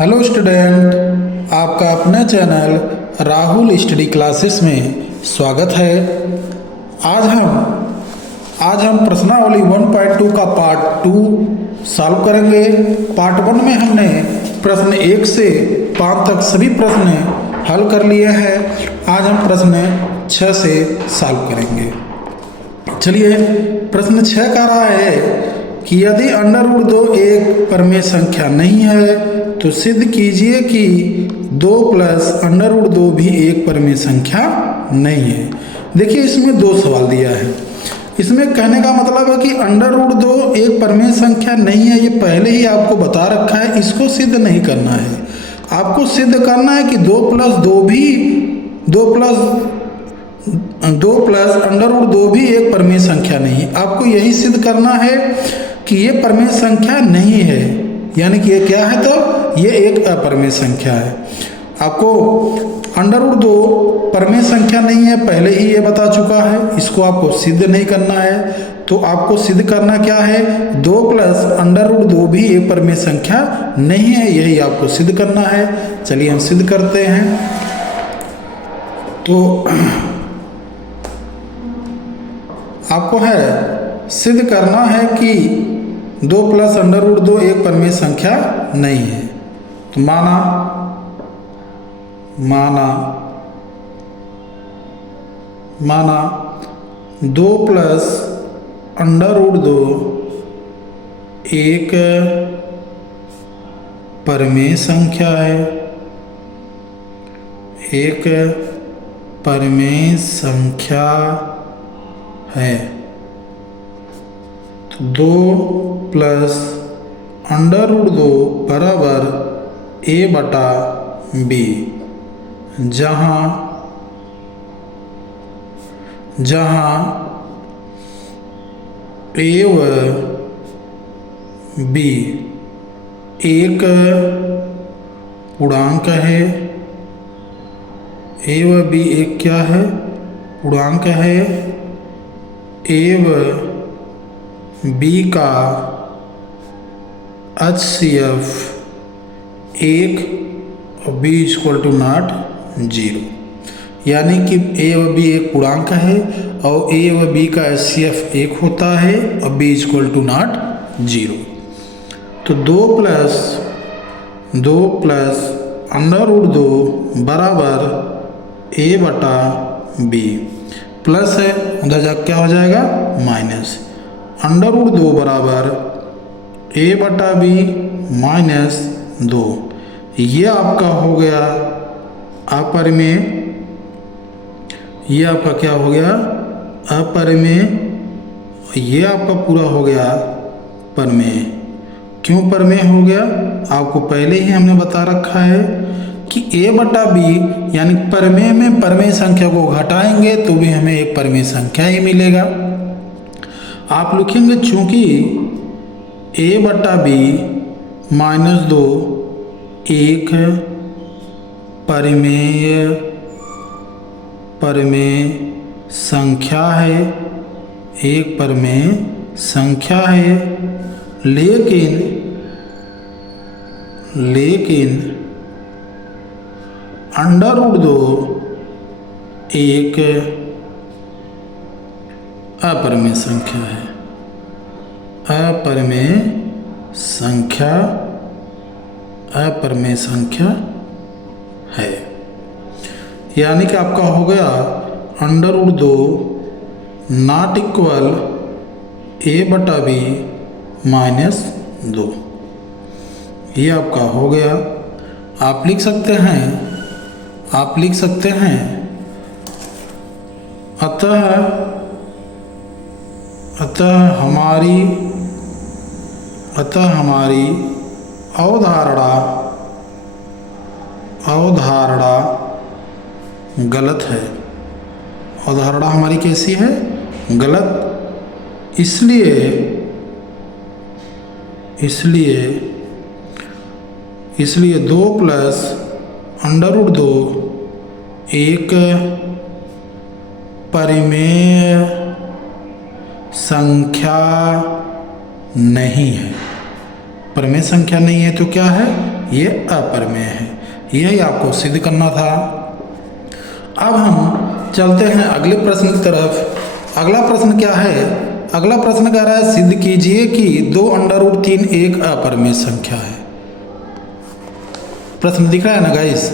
Hello student, आपका अपने channel Rahul study classes में स्वागत है। आज हम प्रश्नावली 1.2 का पार्ट 2 सॉल्व करेंगे। पार्ट 1 में हमने प्रश्न 1 से 5 तक सभी प्रश्न हल कर लिए हैं। आज हम प्रश्न 6 से सॉल्व करेंगे। चलिए, प्रश्न 6 कह रहा है कि यदि अंडर रूट 2 एक परमेय संख्या नहीं है तो सिद्ध कीजिए कि 2 प्लस अंडर रूट 2 भी एक परमेय संख्या नहीं है। देखिए, इसमें 2 सवाल दिया है। इसमें कहने का मतलब है कि अंडर रूट 2 एक परमेय संख्या नहीं है, ये पहले ही आपको बता रखा है। इसको सिद्ध नहीं करना है, आपको सिद्ध करना है कि 2 प्लस अंडर रूट 2 भी एक परमेय संख्या नहीं है। आपको यही सिद्ध करना है कि ये परमेय संख्या नहीं है, यानी कि ये क्या है, तो ये एक अपरमेय संख्या है। आपको अंडर रूट 2 परमेय संख्या नहीं है, पहले ही ये बता चुका है। इसको आपको सिद्ध नहीं करना है, तो आपको सिद्ध करना क्या है, 2 प्लस अंडर रूट 2 भी एक परमेय संख्या नहीं है, यही आपको सिद्ध करना है। चलिए हम सिद्ध करते हैं। तो आपको सिद्ध करना है कि 2 प्लस अंडर रूट 2 एक परमेय संख्या नहीं है। तो माना 2 प्लस अंडर रूट 2 एक परमेय संख्या है, एक परमेय संख्या है। 2 प्लस अंडर रूट 2 बराबर a बटा b, जहाँ a व b एक पूर्णांक है। a व b एक क्या है, पूर्णांक है। a व b का HCF 1 और b इक्वल टू नॉट 0, यानी कि a व b एक पूर्णांक है और a व b का HCF 1 होता है और b इक्वल टू नॉट 0। तो 2 प्लस अंडर रूट 2 बराबर a बटा b, प्लस है उधर जा क्या हो जाएगा, माइनस। अंडर रूट 2 बराबर a बटा b माइनस 2, ये आपका हो गया अपरिमेय। ये आपका क्या हो गया, अपरिमेय। ये आपका पूरा हो गया परमेय। क्यों परमेय हो गया, आपको पहले ही हमने बता रखा है कि a बटा b यानी परमेय में परमेय संख्या को घटाएंगे तो भी हमें एक परमेय संख्या ही मिलेगा। आप लिखेंगे चूंकि a बटा b माइनस 2 एक परमेय संख्या है, एक परमेय संख्या है। लेकिन अंडर रूट 2 एक अपरमेय संख्या है, अपरमेय संख्या है। यानी कि आपका हो गया under root 2 not equal a बटा b माइनस 2, ये आपका हो गया। आप लिख सकते हैं अतः हमारी अवधारणा गलत है। अवधारणा हमारी कैसी है, गलत। इसलिए 2 प्लस अंडर रूट 2 एक परिमेय संख्या नहीं है। परिमेय संख्या नहीं है तो क्या है, ये अपरिमेय है। यही आपको सिद्ध करना था। अब हम चलते हैं अगले प्रश्न की तरफ। अगला प्रश्न क्या है? अगला प्रश्न कह रहा है सिद्ध कीजिए कि 2√3 एक अपरिमेय संख्या है। प्रश्न दिख रहा है ना गाइस?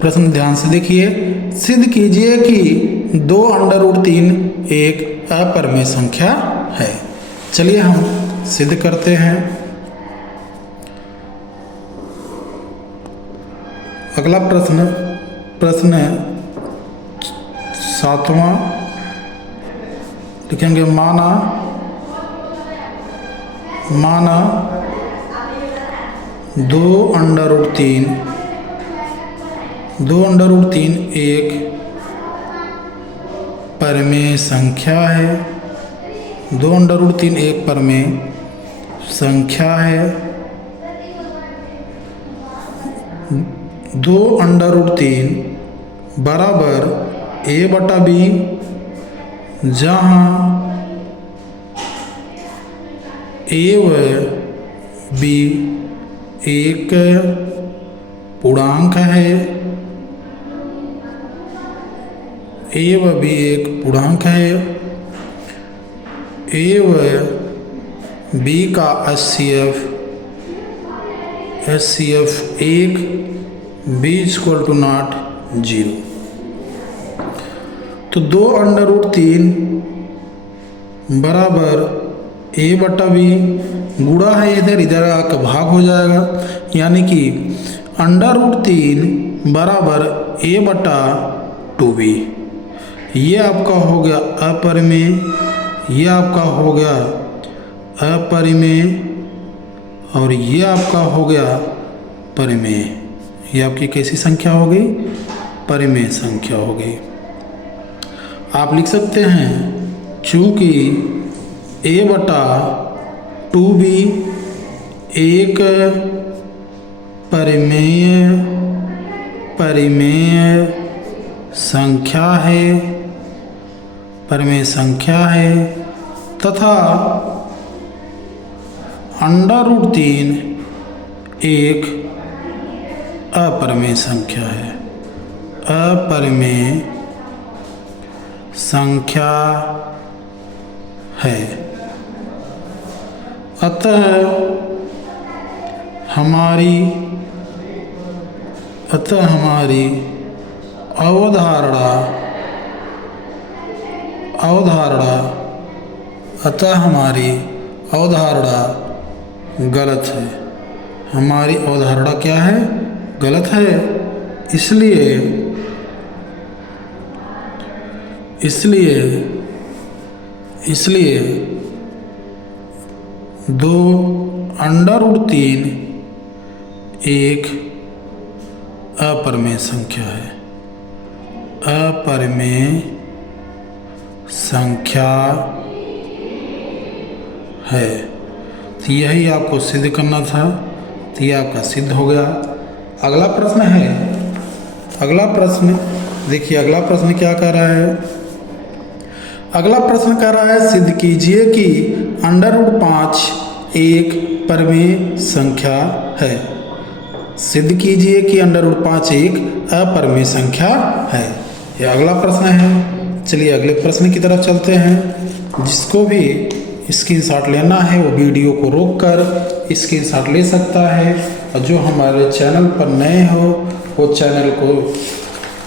प्रश्न ध्यान से देखिए। सिद्ध कीजिए कि 2√3 एक अपरिमेय संख्या है। चलिए हम सिद्ध करते हैं। अगला प्रश्न 7वां लिखेंगे। माना 2√3 एक परिमेय संख्या है। 2√3 एक परिमेय संख्या है। 2√3 बराबर a/b, जहाँ a व b एक पूर्णांक है। a व b एक पूर्णांक है। a व b का HCF 1, b = 0। तो 2√3 बराबर a/b, गुणा है इधर आकर भाग हो जाएगा, यानी कि √3 बराबर a/2b। ये आपका हो गया अपरिमेय, ये आपका हो गया अपरिमेय, और ये आपका हो गया परिमेय। ये आपकी कैसी संख्या हो गई? परिमेय संख्या हो गई। आप लिख सकते हैं चूंकि a/2b एक परिमेय संख्या है, तथा √3 एक अपरिमेय संख्या है। अपरिमेय संख्या है। अतः हमारी अवधारणा गलत है। हमारी अवधारणा क्या है? गलत है। इसलिए 2√3 एक अपरिमेय संख्या है। अपरिमेय संख्या है। तो यही आपको सिद्ध करना था। तो ये आपका सिद्ध हो गया। अगला प्रश्न है। अगला प्रश्न देखिए, अगला प्रश्न क्या कह रहा है? अगला प्रश्न कह रहा है सिद्ध कीजिए कि √5 एक परिमेय संख्या है। सिद्ध कीजिए कि √5 एक अपरिमेय संख्या है। यह अगला प्रश्न है। चलिए अगले प्रश्न की तरफ चलते हैं। जिसको भी स्क्रीनशॉट लेना है वो वीडियो को रोककर स्क्रीनशॉट ले सकता है, और जो हमारे चैनल पर नए हो वो चैनल को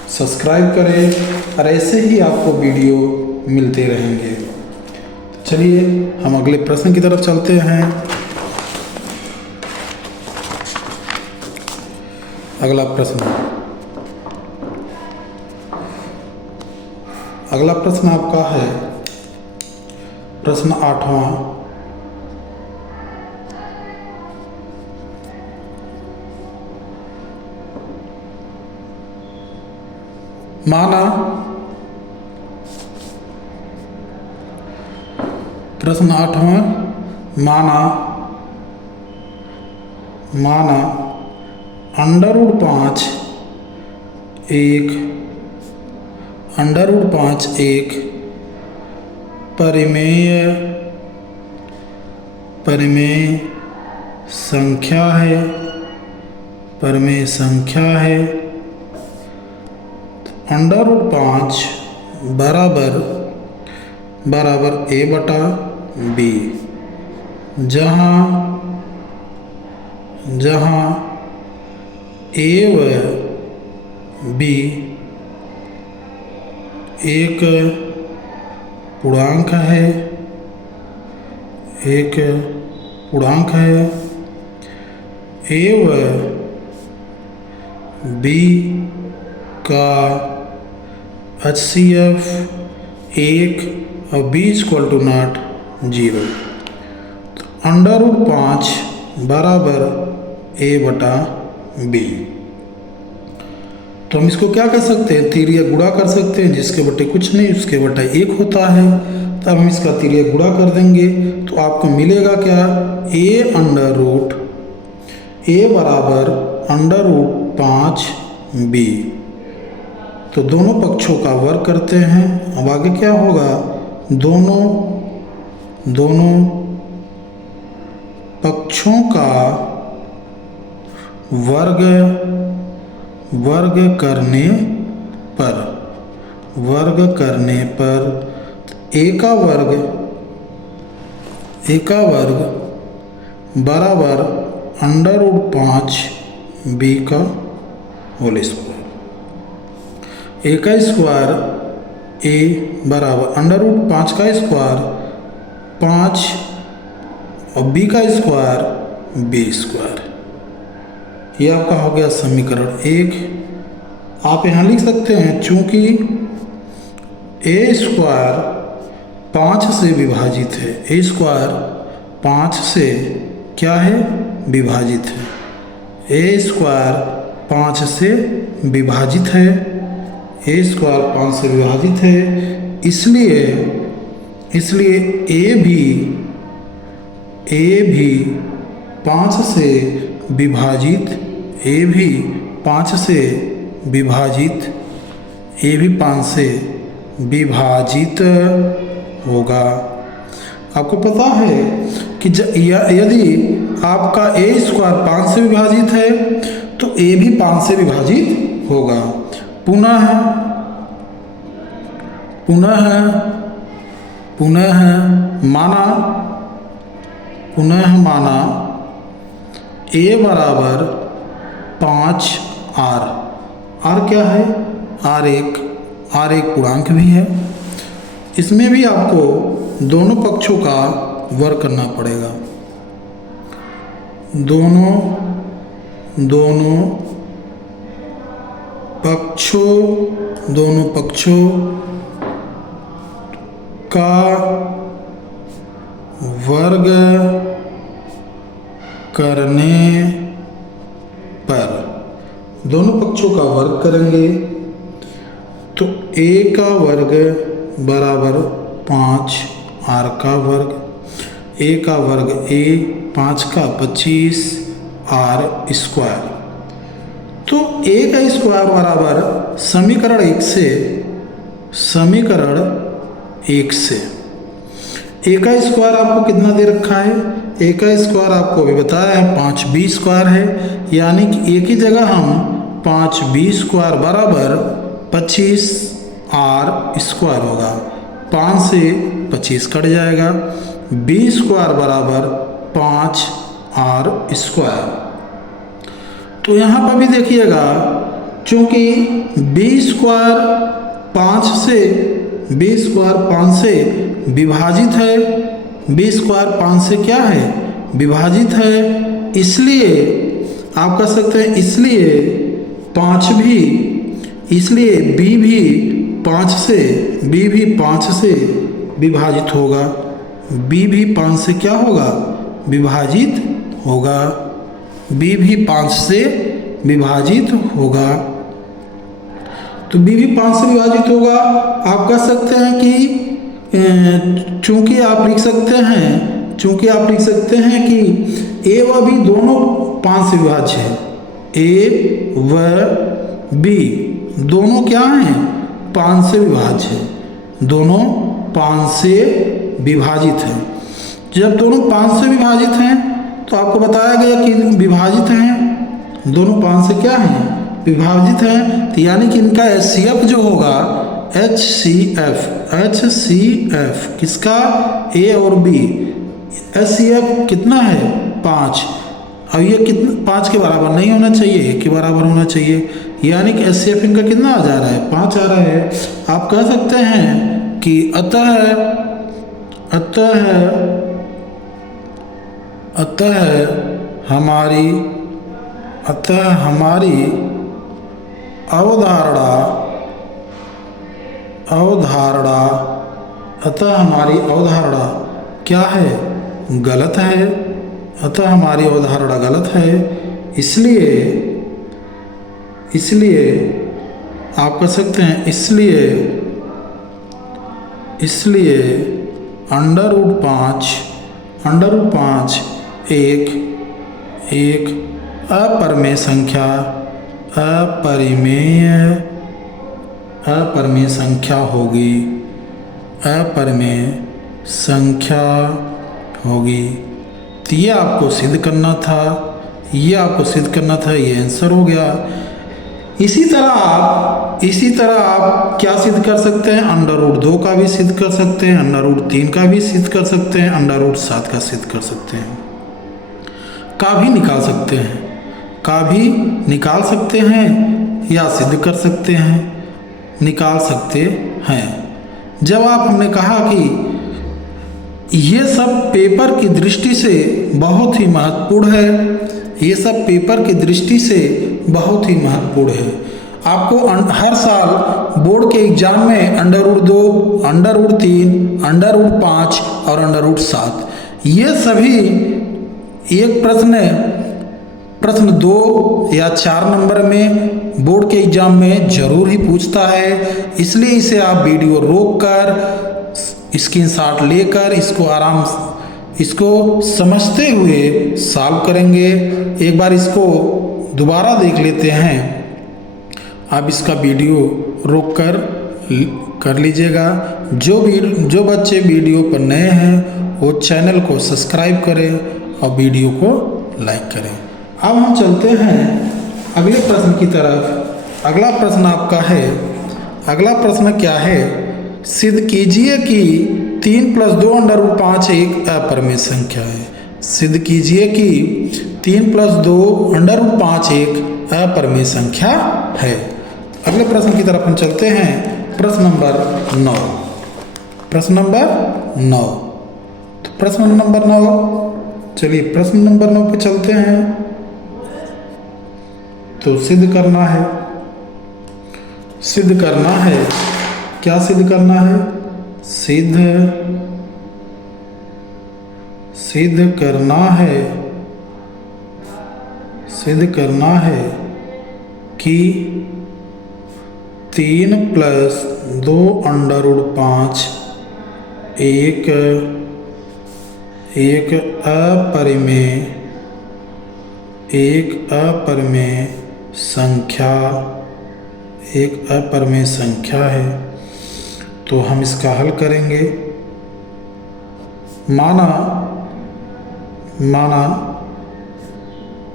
सब्सक्राइब करें, और ऐसे ही आपको वीडियो मिलते रहेंगे। चलिए हम अगले प्रश्न की तरफ चलते हैं। अगला प्रश्न आपका है प्रश्न 8वां। प्रश्न 8वां। माना √5 एक परिमेय संख्या है। परमेय संख्या है। अंडर रूट 5 बराबर a बटा b, जहाँ a व b एक पूर्णांक है, a व b का HCF 1 और b = 0। तो अंडर रूट 5 बराबर a बटा b। तो हम इसको क्या कर सकते हैं, तिर्यक गुणा कर सकते हैं, जिसके बटे कुछ नहीं उसके बटा 1 होता है। तो हम इसका तिर्यक गुणा कर देंगे तो आपको मिलेगा क्या, a बराबर अंडर रूट 5b। तो दोनों पक्षों का वर्ग करते हैं। अब आगे क्या होगा, दोनों पक्षों का वर्ग करने पर a का वर्ग बराबर अंडर रूट 5b का होल स्क्वायर। a का स्क्वायर a बराबर अंडर रूट 5 का स्क्वायर 5 और b का स्क्वायर b स्क्वायर। ये आपका हो गया समीकरण 1। आप यहाँ लिख सकते हैं, चूंकि a स्क्वायर 5 से विभाजित है, a स्क्वायर 5 से क्या है, विभाजित है। a स्क्वायर 5 से विभाजित है, a स्क्वायर 5 से विभाजित है, इसलिए a भी 5 से विभाजित, a भी 5 से विभाजित होगा। आपको पता है कि यदि आपका a स्क्वायर 5 से विभाजित है तो a भी 5 से विभाजित होगा। पुनः माना a बराबर 5r। r क्या है, r एक पूर्णांक भी है। इसमें भी आपको दोनों पक्षों का वर्ग करना पड़ेगा। दोनों पक्षों का वर्ग करने पर, दोनों पक्षों का वर्ग करेंगे तो a का वर्ग बराबर 5, r का वर्ग, a का वर्ग a, 5 का 25, r स्क्वायर। तो a का स्क्वायर बराबर समीकरण 1 से a का स्क्वायर आपको कितना दे रखा है, a का स्क्वायर आपको अभी बताया है 5b स्क्वायर है, यानी कि a की जगह हम 5b स्क्वायर बराबर 25r स्क्वायर होगा। 5 से 25 कट जाएगा, b स्क्वायर बराबर 5r स्क्वायर। तो यहाँ पर भी देखिएगा, चूंकि b स्क्वायर 5 से विभाजित है, b स्क्वायर 5 से क्या है, विभाजित है, इसलिए आप कह सकते हैं, इसलिए b भी 5 से विभाजित होगा, b भी 5 से क्या होगा, विभाजित होगा, b भी 5 से विभाजित होगा। तो b भी 5 से विभाजित होगा। आप कह सकते हैं कि चूंकि आप लिख सकते हैं कि a व b दोनों 5 से विभाज्य है, a व b दोनों क्या हैं, 5 से विभाज्य है, दोनों 5 से विभाजित हैं। जब दोनों 5 से विभाजित हैं तो आपको बताया गया कि विभाजित हैं, दोनों 5 से क्या हैं, विभाजित हैं। तो यानी कि इनका HCF जो होगा HCF किसका, A और B, HCF कितना है 5। अब ये कितना 5 के बराबर नहीं होना चाहिए, 1 के बराबर होना चाहिए। यानी कि HCF इनका कितना आ जा रहा है, 5 आ रहा है। आप कह सकते हैं कि अतः हमारी अवधारणा क्या है, गलत है। अतः हमारी अवधारणा गलत है। इसलिए आप कह सकते हैं इसलिए √5 एक अपरिमेय संख्या होगी। तो ये आपको सिद्ध करना था, ये आंसर हो गया। इसी तरह आप क्या सिद्ध कर सकते हैं, √2 का भी सिद्ध कर सकते हैं, √3 का भी सिद्ध कर सकते हैं, √7 का सिद्ध कर सकते हैं, का भी निकाल सकते हैं या सिद्ध कर सकते हैं, निकाल सकते हैं। जब हमने कहा कि ये सब पेपर की दृष्टि से बहुत ही महत्वपूर्ण है, आपको हर साल बोर्ड के एग्जाम में √2, √3, √5 और √7 ये सभी एक प्रश्न 2 या 4 नंबर में बोर्ड के एग्जाम में जरूर ही पूछता है। इसलिए इसे आप वीडियो रोककर स्क्रीनशॉट लेकर इसको समझते हुए सॉल्व करेंगे। एक बार इसको दोबारा देख लेते हैं। आप इसका वीडियो रोककर कर लीजिएगा। जो बच्चे वीडियो पर नए हैं वो चैनल को सब्सक्राइब करें और वीडियो को लाइक करें। अब हम चलते हैं अगले प्रश्न की तरफ। अगला प्रश्न क्या है, सिद्ध कीजिए कि 3 + 2 √5 एक अपरिमेय संख्या है। सिद्ध कीजिए कि 3 + 2 √5 एक अपरिमेय संख्या है। अगले प्रश्न की तरफ हम चलते हैं। प्रश्न नंबर 9। चलिए प्रश्न नंबर 9 पे चलते हैं। तो सिद्ध करना है। क्या सिद्ध करना है, सिद्ध करना है कि 3 + 2 √5 एक अपरिमेय संख्या है। तो हम इसका हल करेंगे। माना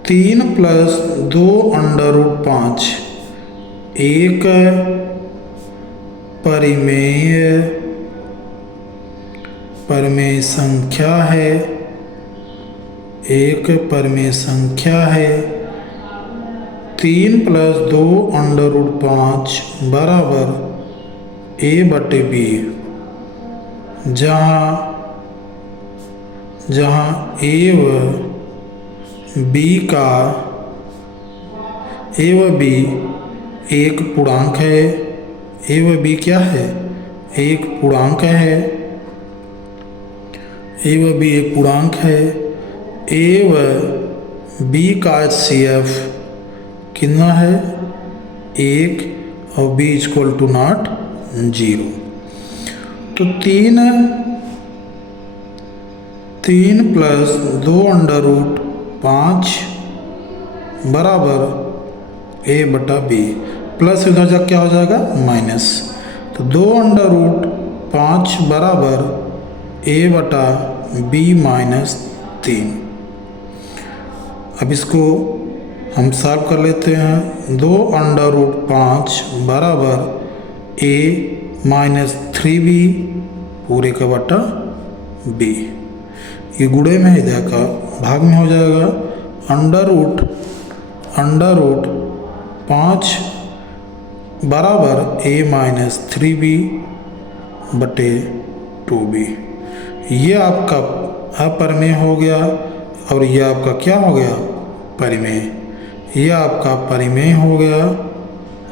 3 + 2 √5 एक परिमेय संख्या है, 3 + 2 √5 बराबर A/B, जहाँ A व B एक पूर्णांक है। A व B क्या है, एक पूर्णांक है। A व B एक पूर्णांक है। A व B का HCF कितना है, 1 और B = 0। तो 3 + 2 √5 बराबर A/B, प्लस इधर जा क्या हो जाएगा, माइनस। तो 2 √5 बराबर A/B - 3। अब इसको हम सॉल्व कर लेते हैं। 2√5 बराबर a माइनस 3b पूरे का बटा b। ये गुणे में इधर का भाग में हो जाएगा। अंडर रूट 5 बराबर a माइनस 3b बटे 2b। ये आपका अपरिमेय हो गया और ये आपका क्या हो गया, परिमेय। ये आपका परिमेय हो गया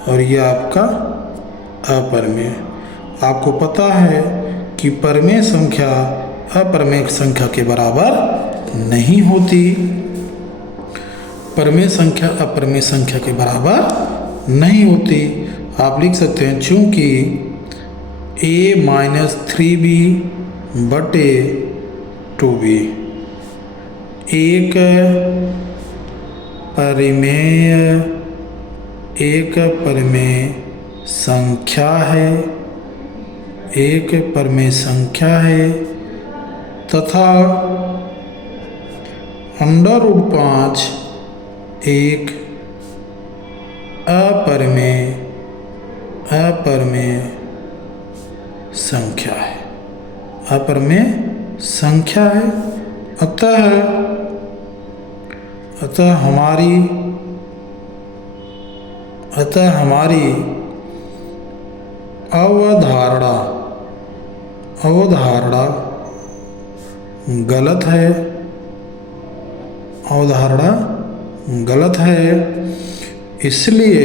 और ये आपका अपरिमेय। आपको पता है कि परिमेय संख्या अपरिमेय संख्या के बराबर नहीं होती। परिमेय संख्या अपरिमेय संख्या के बराबर नहीं होती। आप लिख सकते हैं चूंकि a माइनस 3b बटे 2b एक परिमेय संख्या है, एक परिमेय संख्या है तथा √5 एक अपरिमेय संख्या है, अपरिमेय संख्या है। अतः हमारी अवधारणा गलत है, अवधारणा गलत है। इसलिए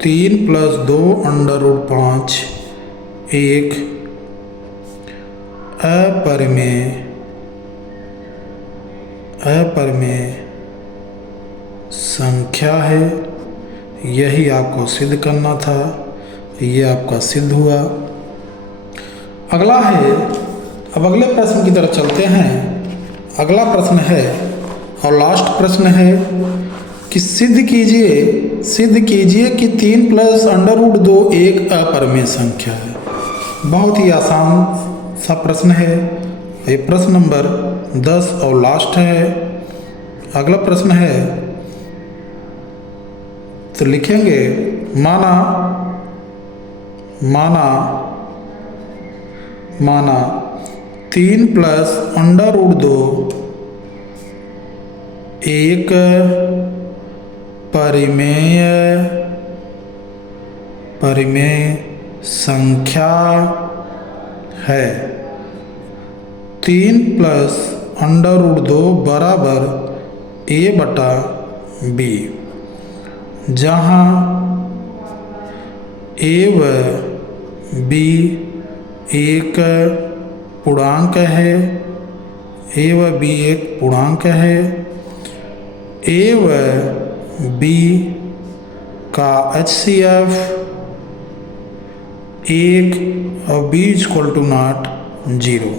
3 + 2 √5 एक अपरिमेय संख्या है। यही आपको सिद्ध करना था, ये आपका सिद्ध हुआ। अगला है, अब अगले प्रश्न की तरफ चलते हैं। अगला प्रश्न है और लास्ट प्रश्न है कि सिद्ध कीजिए कि 3 + √2 एक अपरिमेय संख्या है। बहुत ही आसान सा प्रश्न है। ये प्रश्न नंबर 10 और लास्ट है। अगला प्रश्न है तो लिखेंगे माना 3 + √2 एक परिमेय संख्या है। 3 + √2 बराबर a बटा b, जहाँ a व b एक पूर्णांक है, a व b एक पूर्णांक है। a व b का HCF 1 और b = 0।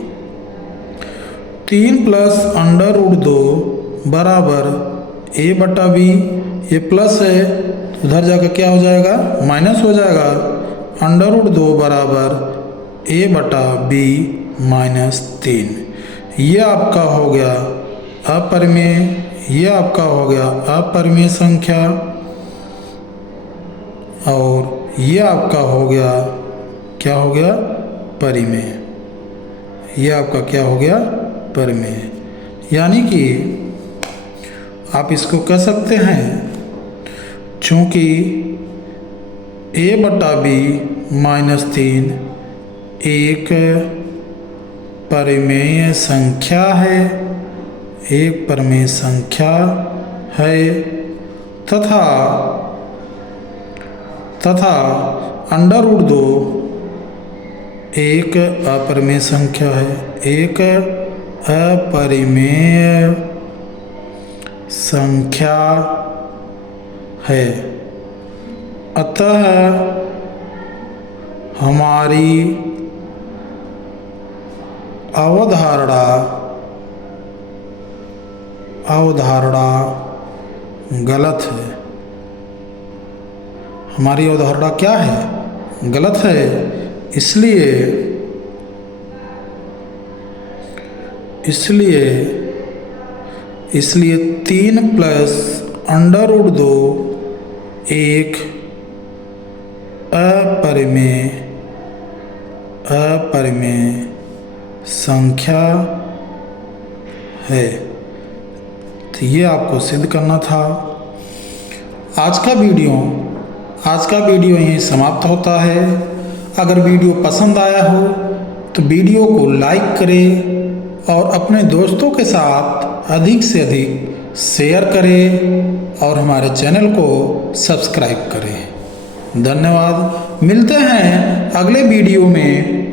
3 + √2 बराबर a बटा b, ये प्लस है तो उधर जाकर क्या हो जाएगा, माइनस हो जाएगा। √2 बराबर a बटा b माइनस 3। ये आपका हो गया अपरिमेय, ये आपका हो गया अपरिमेय संख्या और ये आपका हो गया, क्या हो गया, परिमेय। ये आपका क्या हो गया, परिमेय। यानी कि आप इसको कह सकते हैं चूंकि a बटा b माइनस 3 एक परिमेय संख्या है, एक परिमेय संख्या है तथा √2 एक अपरिमेय संख्या है, एक अपरिमेय संख्या है। अतः हमारी अवधारणा गलत है। हमारी अवधारणा क्या है, गलत है। इसलिए इसलिए 3 प्लस अंडर रूट 2 एक अपरिमेय संख्या है। तो ये आपको सिद्ध करना था। आज का वीडियो यहीं समाप्त होता है। अगर वीडियो पसंद आया हो तो वीडियो को लाइक करें और अपने दोस्तों के साथ अधिक से अधिक शेयर करें और हमारे चैनल को सब्सक्राइब करें। धन्यवाद। मिलते हैं अगले वीडियो में।